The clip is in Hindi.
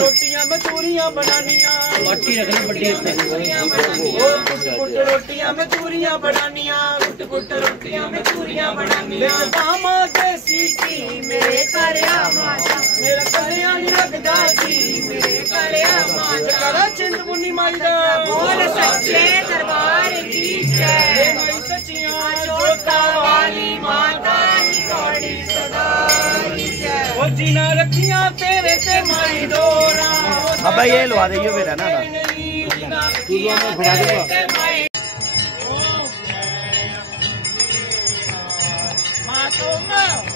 रोटियां मैं चूरियां बनानिया बाटी रखनी बड़ी रोटियां मैं चूरियां बनानिया कुट रोटियां मैं चूरियां बनानिया मामा देसी की मेरे करया माता मेरा करया नहीं लगदा जी मेरे करया माता करा चिंतपुर्णी माई दा बोल सच्चे दरबार की जय माई सच्चियां जोता वाली माता की घोड़ी सदा ओ जीना रखियां तेरे ते माई डोरा अब ये लवा दे यो मेरा ना तू जो मैं फड़ा दूंगा मातो